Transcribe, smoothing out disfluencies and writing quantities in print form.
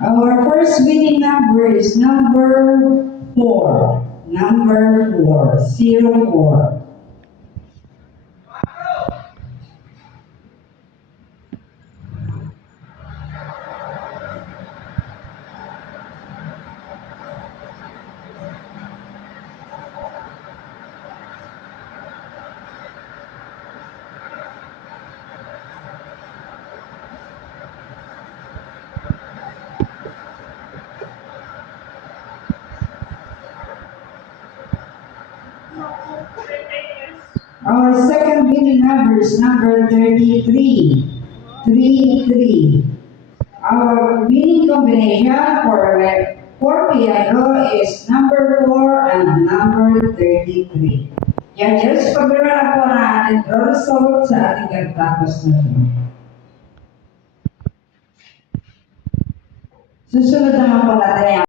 Our first winning number is number 4. Number 4, 04. Our second winning number is number 33. 33. Our winning combination for piano is number 4 and number 33. Yan, just paglaro na po natin draw result sa ating pagtapos na ito. Susunod naman po natin